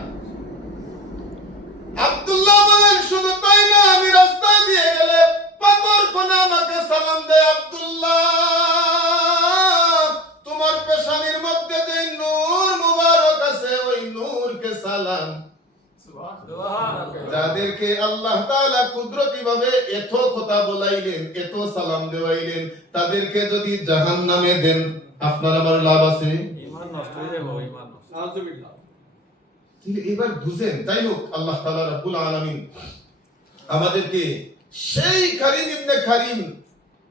আব্দুল্লাহ বলেন, শুধু তাই না, আমি রাস্তায় দিয়ে গেলে পাথর কোনা আমাকে সালাম দেয়, আব্দুল্লাহ তোমার পেশানির মধ্যে যে নূর মুবারক আছে ওই নূরকে সালাম। যাদেরকে আল্লাহ তাআলা কুদরতি ভাবে এত কথা বলাইলেন, এত সালাম দেওয়াইলেন, তাদেরকে যদি জাহান্নামে দেন, আপনার আমার লাভ আছে? ঈমান নষ্ট হয়ে যাবে। ঈমান নাউযুবিল্লাহ। এবার বুঝেন। তাই হোক, আল্লাহ তাআলা রাব্বুল আলামিন আমাদেরকে সেই কারীম ইবনে কারীম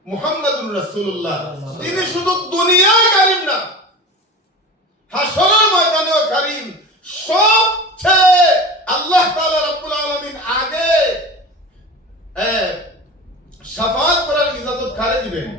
মুহাম্মাদুর রাসূলুল্লাহ, তিনি শুধু দুনিয়ায় কারীম না, হাশরের ময়দানেও কারীম। সবচেয়ে আল্লাহ তাআলা রাব্বুল আলামিন আগে শাফাআত করার ইজাজত কারে দিবেন?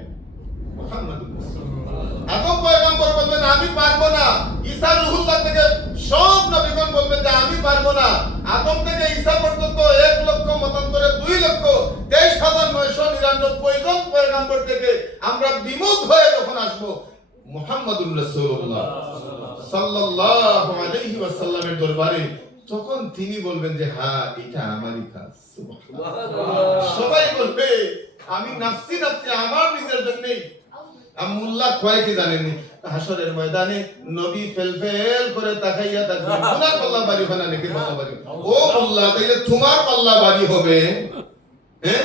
মুহাম্মাদুর রাসূলুল্লাহ। আদম পয়গম্বর বলবেন আমি পারবো না, ঈসা রূহুল্লাহ থেকে সব নবীগণ বলবেন যে আমি পারবো না। আদম থেকে ঈসা পর্যন্ত 1 লক্ষ মতান্তরে 2,23,999 জন পয়গম্বর থেকে আমরা বিমুখ হয়ে যখন আসবো মুহাম্মাদুর রাসূলুল্লাহ সাল্লাল্লাহু আলাইহি ওয়াসাল্লামের দরবারে, তখন তিনি বলবেন যে হ্যাঁ, এটা আমারই কাজ। সুবহানাল্লাহ। সবাই বলবে আমি নাফসি নাফসি, আমার নিজের জন্যই। মোল্লা কয় কি জানেননি, হাশরের ময়দানে নবী ফেল করে তাকাইয়া থাকবেন, তোমার পাল্লা বাড়ি হবে না নাকি পাল্লা বাড়ি? ও মোল্লা, তাইলে তোমার পাল্লা বাড়ি হবে? হ্যাঁ,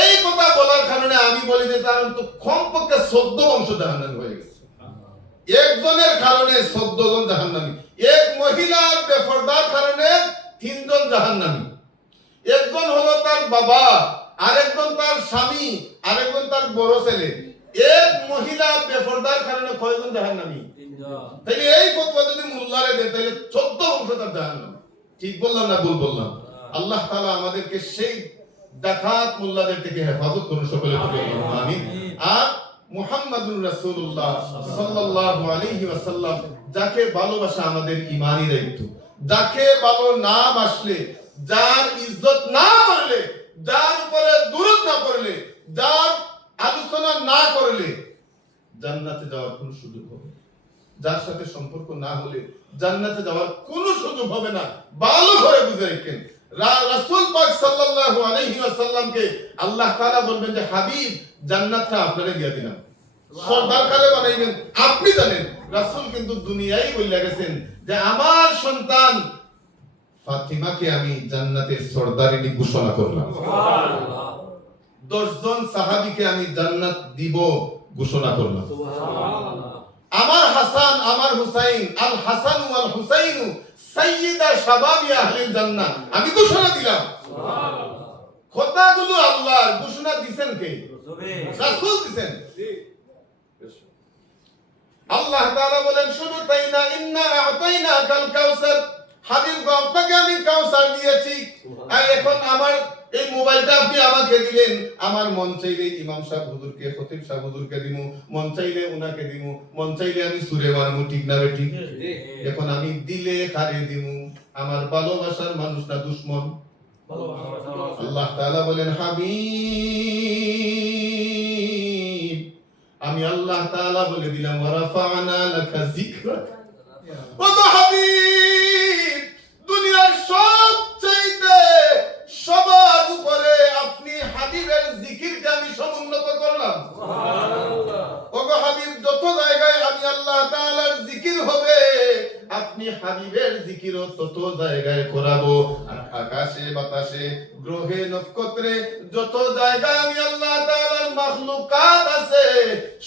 এই কথা বলার কারণে আমি বলি যে তার তো কমপক্ষে 14 বংশ জাহান্নামী হয়ে গেছে। একজনের কারণে 14 জন জাহান্নামী। এক মহিলার বেপরদার কারণে 3 জন জাহান্নামী। একজন হলো তার বাবা, আরেকজন তার স্বামী, আরেকজন তার বড় ছেলে। এক মহিলা বেপরদার কারণে কয়জন জাহান্নামী? 3 জন। তাহলে এই ফতোয়া যদি মোল্লারে দেন তাহলে 14 বংশ তার জাহান্নামী। ঠিক বললাম না ভুল বললাম? আল্লাহ তাআলা আমাদেরকে সেই ডাকাত মোল্লাদের থেকে হেফাজত করুন সকলে পড়ি আল্লাহুম্মা আমিন। আর মুহাম্মাদুর রাসূলুল্লাহ সাল্লাল্লাহু আলাইহি ওয়াসাল্লাম যাকে ভালোবাসা আমাদের ঈমানি দায়িত্ব, যাকে ভালো না বাসলে, যার ইজ্জত না করলে, যার উপরে দুরূদ না পড়লে, যার আলোচনা না করলে জান্নাতে যাওয়ার কোনো সুযোগ হবে না। যার সাথে সম্পর্ক না হলে জান্নাতে যাওয়ার কোনো সুযোগ হবে না। ভালো করে বুঝে রাখেন, রাসূল পাক সাল্লাল্লাহু আলাইহি ওয়াসাল্লামকে আল্লাহ তাআলা বলবেন যে হাবিব জান্নাতটা আপনারে দিয়ে দিলাম, সরদার কারে বানাইবেন আপনি জানেন। রাসূল কিন্তু দুনিয়ায় বলে গেছেন যে আমার সন্তান ফাতিমাকে আমি জান্নাতের সরদারিনী ঘোষণা করলাম, সুবহানাল্লাহ। 10 জন সাহাবীকে আমি জান্নাত দিব ঘোষণা করলাম, সুবহানাল্লাহ। আমার হাসান, আমার হুসাইন, আল হাসান ওয়াল হুসাইন সাইয়্যিদা শাবাবি আহলিল জান্নাহ আমি ঘোষণা দিলাম, সুবহানাল্লাহ। কথাগুলো আল্লাহর, ঘোষণা দিবেন কে? রাসূল দিবেন। আল্লাহ তাআলা বলেন শুধু তাই না, ইন্না আ'তাইনা কাল কাউসার, হাবিব গো আপনাকে আমি কাউসার দিয়েছি। আর এখন আমার এই মোবাইলটা আপনি আমাকে দিলেন, আমার মন চাইলে ইমাম সাহেব হুজুরকে, খতিব সাহেব হুজুরকে দিমু, মন চাইলে উনাকে দিমু, মন চাইলে আমি সুরে মারমু, ঠিক না বেঠিক? এখন আমি দিলে কারে দিমু? আমার ভালোবাসার মানুষ না দুশমন? আল্লাহ তাআলা বলেন হাবিব আমি আল্লাহ তাআলা বলে দিলাম ওয়া রাফা'না লাকা যিকরাক। ও তো হাবিব দুনিয়ার সবচেয়ে সবার উপরে আপনি হাবিবের জিকিরকে আমি সমুন্নত করলাম, সুবহানাল্লাহ। ও গো হাবিব যত জায়গায় আমি আল্লাহ তাআলার জিকির হবে আপনি হাবিবের জিকিরও তত জায়গায় করাবো। আর আকাশে বাতাসে গ্রহে নক্ষত্রে যত জায়গায় আমি আল্লাহ তাআলার মাখলুকাত আছে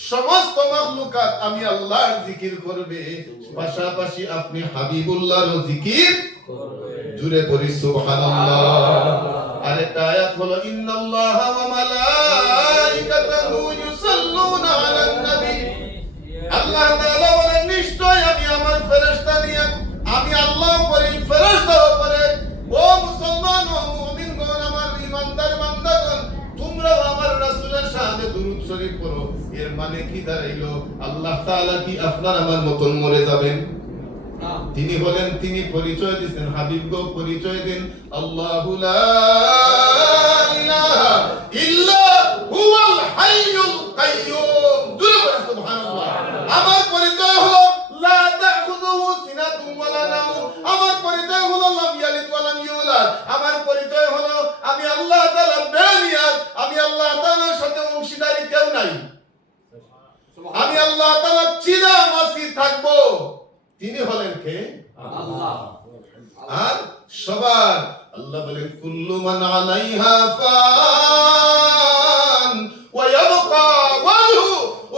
সমস্ত মাখলুকাত আমি আল্লাহর জিকির করবে, পাশাপাশি আপনি হাবিবুল্লাহর জিকির করবেন। জুড়ে পড়ি সুবহানাল্লাহ। আরেকটা আয়াত হলো ইন্নাল্লাহা ওয়া মালাইকাতাহু ইউসাল্লুনা আলান নবী। আল্লাহ তাআলা বলেন নিশ্চয় আমি আমার ফেরেশতা নিয়ে আমি আল্লাহ পরি ফেরেশতার উপরে ও মুসলমান ও মুমিনগণ আমার ঈমানদার বান্দাগণ তোমরা আমার রাসূলের শানে দুরূদ শরীফ পড়ো। এর মানে কি দাঁড়াইলো? আল্লাহ তাআলা কি আপনার আমার মতন মরে যাবেন? তিনি বলেন, তিনি পরিচয় দিয়েছেন হাবিব গো পরিচয় দেন আল্লাহু লা ইলাহা ইল্লা হুয়াল হাইয়ুল কাইয়্যুম। জোরে বলেন সুবহানাল্লাহ। আমার পরিচয় হলো লা তাখুযুহু সিনাতুন ওয়ালা নাওম। আমার পরিচয় হলো লাম ইয়ালিদ ওয়া লাম ইউলাদ। আমার পরিচয় হলো আমি আল্লাহ তাআলা বেনিয়াদ, আমি আল্লাহ তাআলার সাথে অংশীদারি কেউ নাই, আমি আল্লাহ তাআলা চিরমাসি থাকবো। তিনি হলেন কে? আল্লাহ। আর সবার আল্লাহ বলেন কুল্লু মান আলাইহা ফান ওয়া ইয়াবকা ওয়াজহু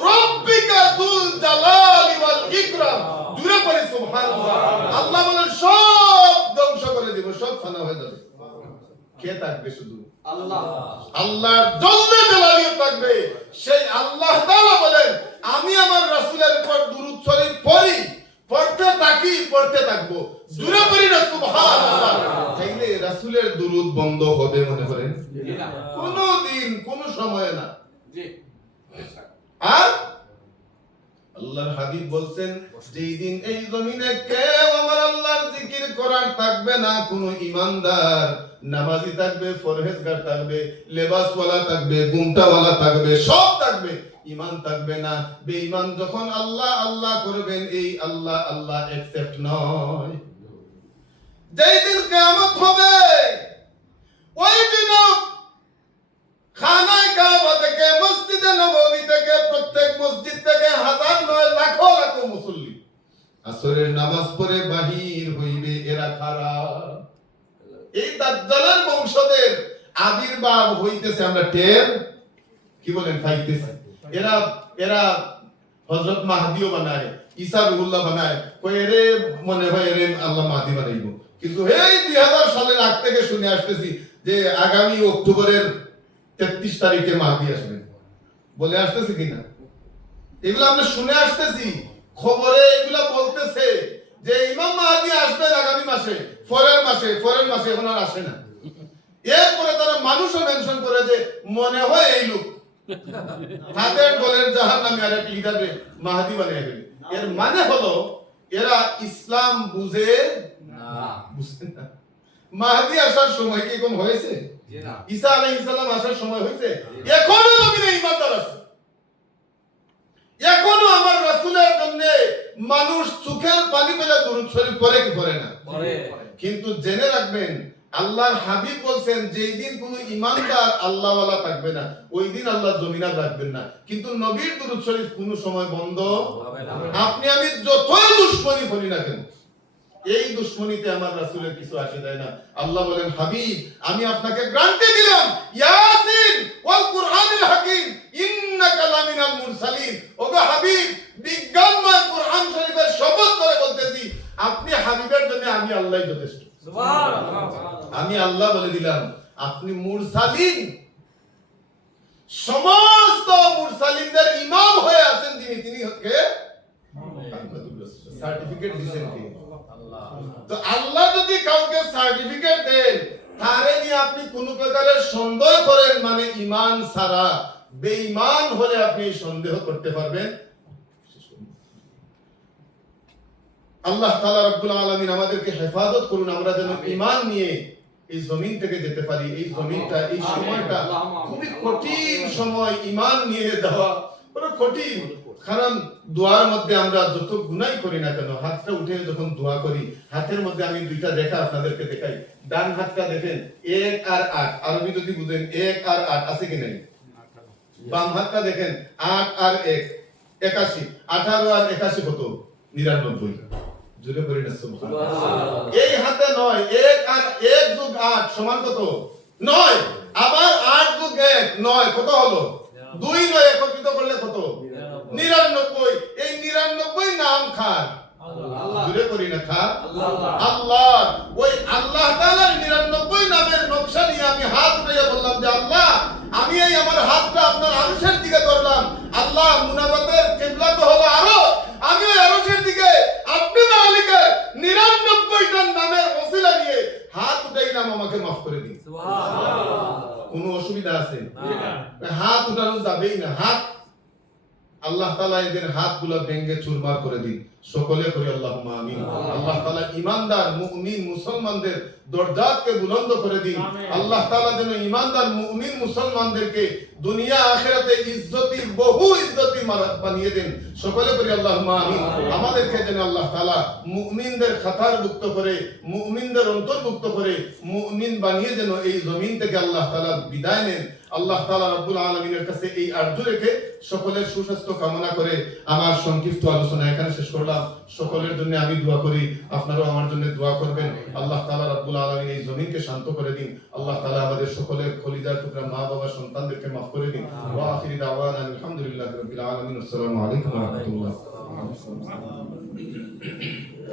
রাব্বিকা যুল জালালি ওয়াল ইকরাম। জুড়ে পড়ে সুবহানাল্লাহ। আল্লাহ বলেন সব ধ্বংস করে দিব, সব ফানা হয়ে যাবে, কে থাকবে? শুধু আল্লাহ। আল্লাহর জল্লে জালালিয়ত থাকবে। সেই আল্লাহ তাআলা বলেন আমি আমার রাসূলের উপর দুরূদ শরীফ পড়ি, পড়তে থাকি, পড়তে থাকবো। জুড়ে পড়ি না সুবহানাল্লাহ। তাইলে রাসূলের দুরূদ বন্ধ হবে মনে করেন? কোনো দিন কোনো সময় না। আর আল্লাহর হাবিব বলছেন যেই দিন এই জমিনে কেউ আমার আল্লাহর জিকির করার থাকবে না, কোনো ঈমানদার নামাজি থাকবে, ফরহেজগার থাকবে, লেবাসওয়ালা থাকবে, গুমটাওয়ালা থাকবে, সব থাকবে, ঈমান থাকবে না। বেঈমান যখন আল্লাহ আল্লাহ করবেন এই আল্লাহ আল্লাহ অ্যাকসেপ্ট নয়। যেই দিন কিয়ামত হবে ওই দিন খানায় কাবা থেকে মসজিদে নববী থেকে প্রত্যেক মসজিদ থেকে হাজার নয় লাখো লাখো মুসল্লি আসরের নামাজ পড়ে বাহির হইবে। এরা খারা এই দাজ্জালের বংশদের আবির্ভাব হইতেছে, আমরা টের কি বলেন পাইতেছি। এরা এরা হযরত মাহদিও বানায়, ঈসা রুহুল্লাহ বানায়, কই এরে মনে হয় এরে আল্লাহ মাহদি বানাইবো। কিন্তু এই 2000 সালের আগ থেকে শুনে আসতেছি যে আগামী অক্টোবরের 33 তারিখে মাহদি আসবেন বলে আসতেছে কিনা, এগুলো আমরা শুনে আসতেছি খবরে, এগুলো বলতেছে যে ইমাম মাহদি আসবেন আগামী মাসে, পরের মাসে, এখন আর আসে না। এরপরে তারা মানুষও মেনশন করে যে মনে হয় এই লোক তাদের দলের জাহান্নামে আরেক লিডারে মাহদি বানিয়ে ফেলে। এর মানে হলো এরা ইসলাম বুঝে না। মাহদি আসার সময় কি কোন হয়েছে? ঈসা আলাইহিস সালাম আসার সময় হয়েছে? এখনো জমিনে ঈমানদার আছে, এখনো আমার রাসূলের জন্য মানুষ চোখের পানি ফেলে দুরূদ শরীফ পড়ে কি পড়ে না? কিন্তু জেনে রাখবেন আল্লাহর হাবিব বলছেন যেই দিন কোনো ঈমানদার আল্লাহওয়ালা থাকবে না ওই দিন আল্লাহ জমিন আর রাখবেন না। কিন্তু নবীর দুরূদ শরীফ কোনো সময় বন্ধ হবে না। আপনি আমি যতই দুশমনি করি না কেন এই দুশমনিতে আমার রাসূলের কিছু আসে যায় না। আল্লাহ বলেন হাবিব আমি আপনাকে গ্যারান্টি দিলাম ইয়াসিন ওয়াল কুরআনিল হাকিম ইন্নাকা লামিনাল মুরসালিন। ওগো হাবিব বিজ্ঞানময় কুরআন শরীফের শপথ করে বলতেছি আপনি হাবিবের জন্য আমি আল্লাহই যথেষ্ট। সুবহানাল্লাহ। আমি আল্লাহ বলে দিলাম আপনি মুরসালিন, সমস্ত মুরসালিনদের ইমাম হয়ে আছেন তিনি হচ্ছে সার্টিফিকেট দিবেন কে? আল্লাহ। তো আল্লাহ যদি কাউকে সার্টিফিকেট দেন তারে নিয়ে আপনি কোন প্রকারের সন্দেহ করেন মানে ঈমান ছাড়া, বেঈমান হলে আপনি সন্দেহ করতে পারবেন। আল্লাহ তাআলা রব্বুল আলামিন আমাদেরকে হেফাজত করুন, আমরা যেন ঈমান নিয়ে এই জমিন থেকে যেতে পারি। এই জমিনটা এই সময়টা খুবই কঠিন সময়, ঈমান নিয়ে যাওয়া বড় কঠিন। কারণ দোয়ার মধ্যে আমরা যত গুনাহ করি না কেন হাতটা উঠে যখন দোয়া করি হাতের মধ্যে আমি দুইটা রেখা আপনাদেরকে দেখাই। ডান হাতটা দেখেন 1 আর 8, আরবি যদি বুঝেন 1 আর 8 আছে কি নাই? বাম হাতটা দেখেন 8 আর 1 81, 18 আর 81 কত? 99। জুড়ে করি না সুবহানাল্লাহ। এই হাতে 9, 1 আর 1 যোগ 8 সমান কত? 9। আবার 8 যোগ 1 9 কত হলো? 2 9 একত্রিত করলে কত? 99। এই 99 নাম খান আল্লাহ। জুড়ে করি না খান আল্লাহ। ওই আল্লাহ তাআলার 99 নামের নকশা নিয়ে আমি হাত উঠিয়ে বললাম যে আল্লাহ আমি এই আমার হাতটা আপনার আরশের দিকে ধরলাম। আল্লাহ মুনাজাতের কিবলা তো হলো আরশ, আমি ওই আরশের দিকে আপনি মালিকের 99টা নামের ওসিলা নিয়ে হাত উঠাইলাম, আমাকে maaf করে দিন। সুবহানাল্লাহ। কোনো অসুবিধা আছে? না। হাত উঠানো যাবেই না। হাত আল্লাহ তাআলা এদের হাতগুলো ভেঙে চুরমার করে দিন। সকলে করি আল্লাহুম্মা আমিন। আল্লাহ তাআলা ঈমানদার মুমিন মুসলমানদের দরজাতকে বুলন্দ করে দিন। আল্লাহ তাআলা যেন ঈমানদার মুমিন মুসলমানদেরকে দুনিয়া আখিরাতে ইজ্জতি বহু ইজ্জতি বানিয়ে দেন। সকলে করি আল্লাহুম্মা আমিন। আমাদেরকে যেন আল্লাহ তাআলা মুমিনদের খাতারভুক্ত করে মুমিনদের অন্তর্ভুক্ত করে মুমিন বানিয়ে যেন এই জমিন থেকে আল্লাহ তাআলা বিদায় নেন। আল্লাহ তাআলা রব্বুল আলামিনের কাছে এই আরজু রেখে সকলের সুস্বাস্থ্য কামনা করে আমার সংক্ষিপ্ত আলোচনা এখানে শেষ করলাম। সকলের জন্য আমি দোয়া করি, আপনারাও আমার জন্য দোয়া করবেন। আল্লাহ তাআলা রব্বুল আলামিন এই জমিনকে শান্ত করে দিন। আল্লাহ তাআলা আমাদের সকলের কলিজার টুকরা মা বাবা সন্তানদেরকে maaf করে দিন। ওয়া আখিরি দাওয়ানা আলহামদুলিল্লাহি রাব্বিল আলামিন। আসসালামু আলাইকুম ওয়া রাহমাতুল্লাহ।